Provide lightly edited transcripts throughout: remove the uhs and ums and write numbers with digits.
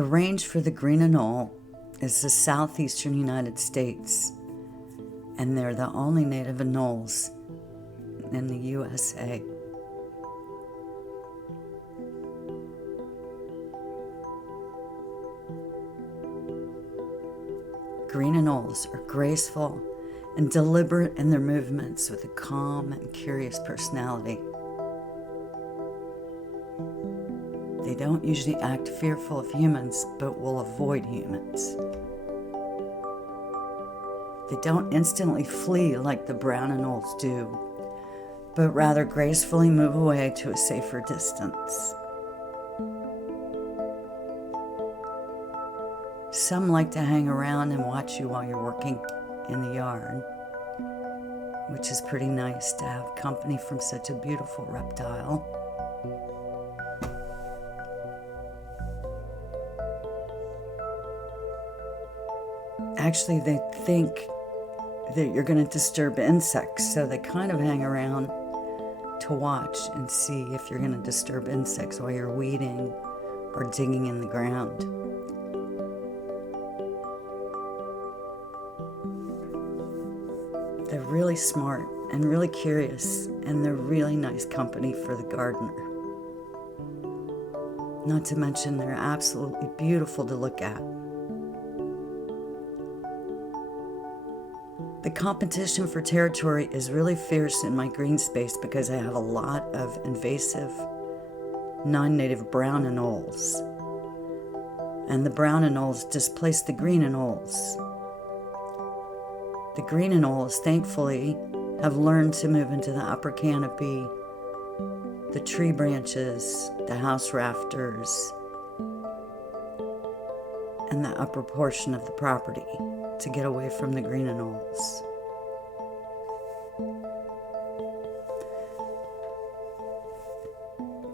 The range for the green anole is the Southeastern United States, and they're the only native anoles in the USA. Green anoles are graceful and deliberate in their movements with a calm and curious personality. They don't usually act fearful of humans, but will avoid humans. They don't instantly flee like the brown anoles do, but rather gracefully move away to a safer distance. Some like to hang around and watch you while you're working in the yard, which is pretty nice to have company from such a beautiful reptile. Actually, they think that you're going to disturb insects, so they kind of hang around to watch and see if you're going to disturb insects while you're weeding or digging in the ground. They're really smart and really curious, and they're really nice company for the gardener. Not to mention they're absolutely beautiful to look at. The competition for territory is really fierce in my green space because I have a lot of invasive, non-native brown anoles. And the brown anoles displace the green anoles. The green anoles, thankfully, have learned to move into the upper canopy, the tree branches, the house rafters, and the upper portion of the property to get away from the green anoles.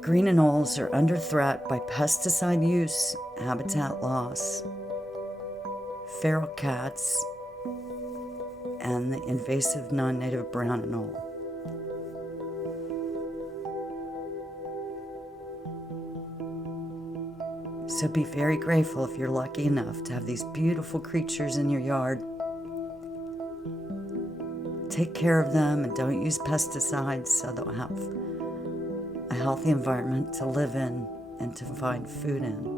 Green anoles are under threat by pesticide use, habitat loss, feral cats, and the invasive non-native brown anole. So be very grateful if you're lucky enough to have these beautiful creatures in your yard. Take care of them and don't use pesticides so they'll have a healthy environment to live in and to find food in.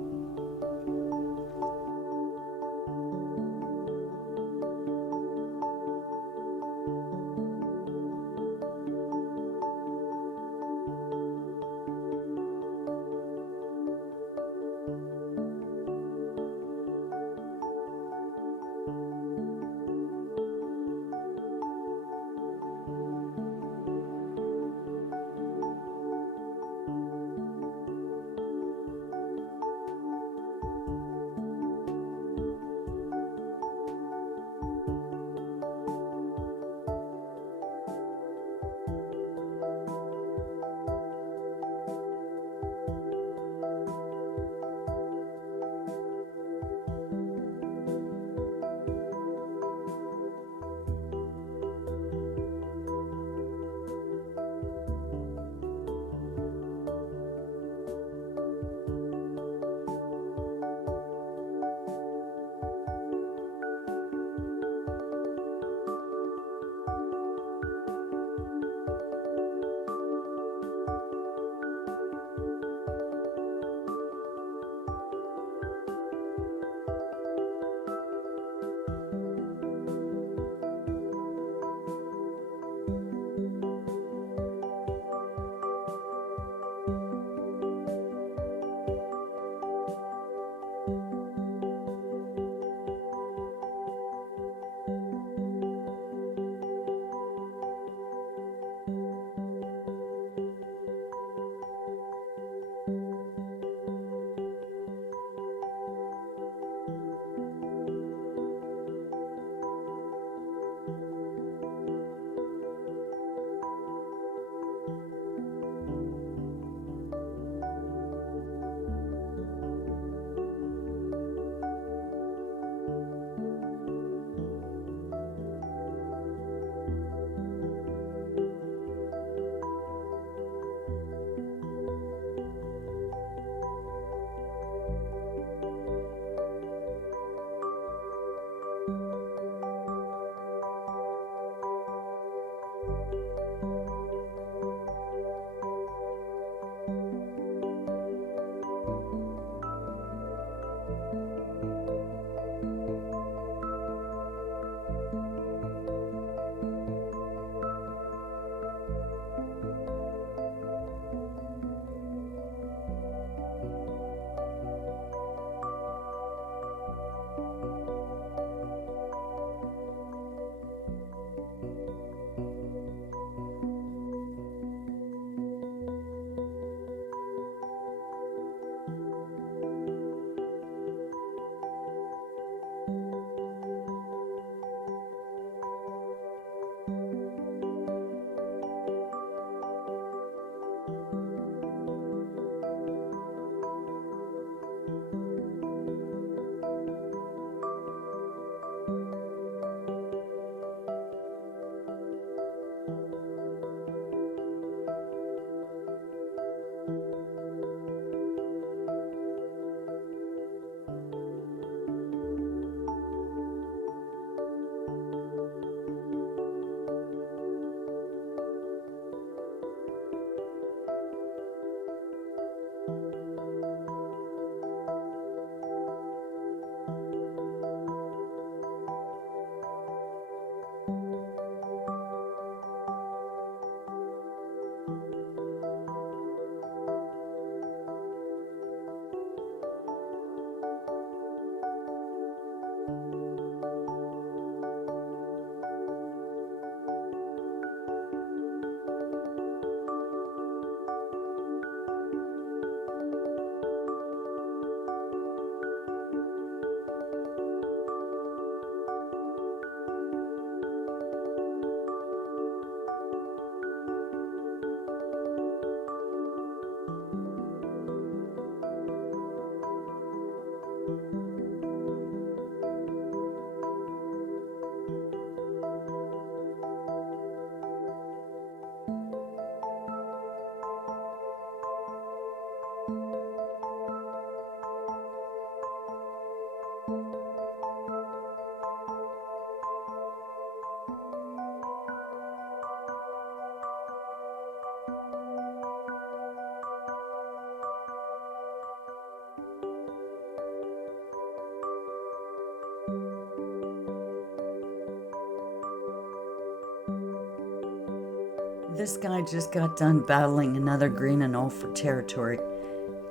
This guy just got done battling another green anole for territory,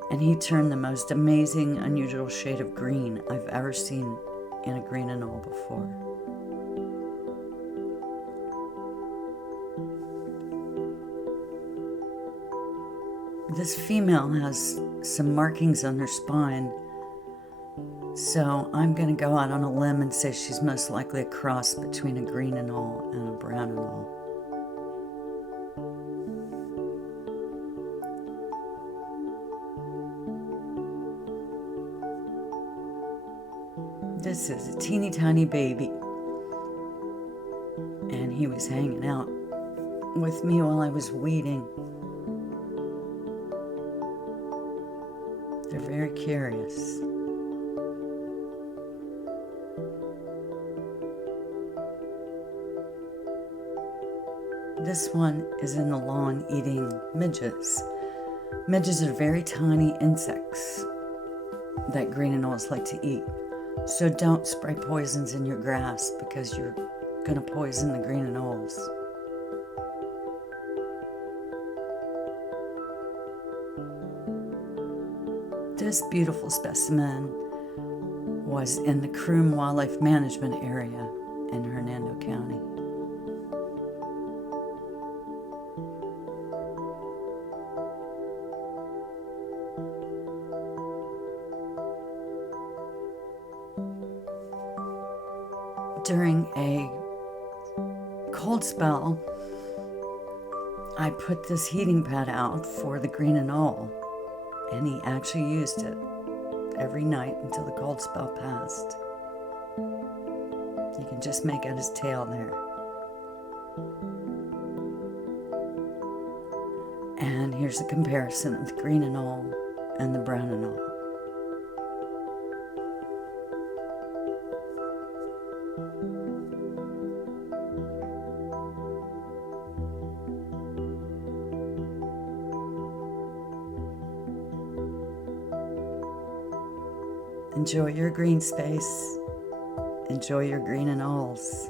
and he turned the most amazing, unusual shade of green I've ever seen in a green anole before. This female has some markings on her spine, so I'm going to go out on a limb and say she's most likely a cross between a green anole and a brown anole. This is a teeny tiny baby, and he was hanging out with me while I was weeding. They're very curious. This one is in the lawn eating midges. Midges are very tiny insects that green anoles like to eat. So don't spray poisons in your grass because you're going to poison the green anoles. This beautiful specimen was in the Croom Wildlife Management area in Hernando County. During a cold spell, I put this heating pad out for the green anole, and he actually used it every night until the cold spell passed. You can just make out his tail there. And here's a comparison of the green anole and the brown anole. Enjoy your green space. Enjoy your green anoles.